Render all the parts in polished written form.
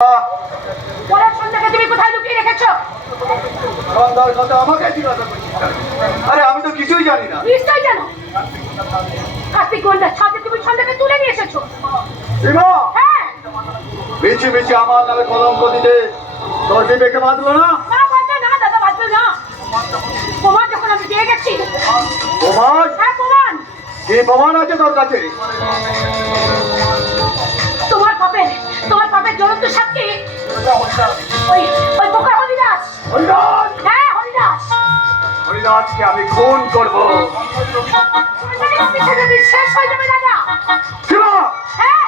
পরের সন্ধ্যাকে তুমি কোথায় লুকিয়ে রেখেছো? সন্ধ্যার কথা আমাকে জিজ্ঞাসা করছিস? আরে আমি তো কিছুই জানি না। নিশ্চয়ই জানো। কার্তিক গোয়েন্দার ছাদে তুমি সন্ধ্যাকে তুলে নিয়ে এসেছো। সীমা, হ্যাঁ। মিছি মিছি আমার নামে কলঙ্ক দিতে তোর বিবেকে বাঁধলো না? না বাঁধবে না দাদা, বাঁধবে না। প্রমাণ যখন আমি পেয়ে গেছি। প্রমাণ? হ্যাঁ প্রমাণ। কি প্রমাণ আছে তোর কাছে? তোমার পাপের জ্বলন্ত সাক্ষী ওই ওই বোকা হরিদাস। হরিদাস? হ্যাঁ হরিদাস। হরিদাসকে আমি খুন করবো। শেষ হয়ে যাবে দাদা। সীমা, হ্যাঁ।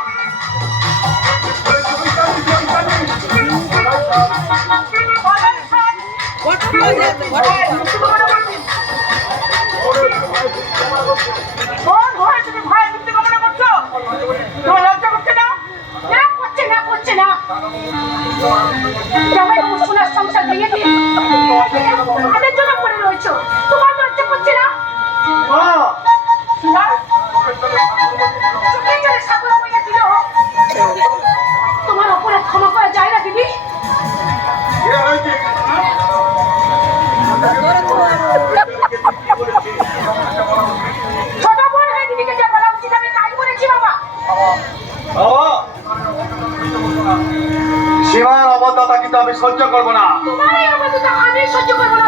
তুমি ভয় মুক্তি কামনা করছো? তোমার লজ্জা করছে না? না করছে না, করছে না। জামাই বাবু সোনার সংসার ভেঙে দিয়ে তাদের জন্য পড়ে রয়েছো, তোমার লজ্জা করছে না? সীমা, চোখের জলে সাগর বইয়া দিল। তোমার অপরাধ ক্ষমা করা যায় না দিদি? এ হয়েছে ছোট বোন হয়ে দিদিকে যা বলা উচিত আমি তাই করেছি বাবা। সীমার অবদ্ধতা কিন্তু আমি সহ্য করবো না। তোমার এই অবস্থা আমি সহ্য করবো না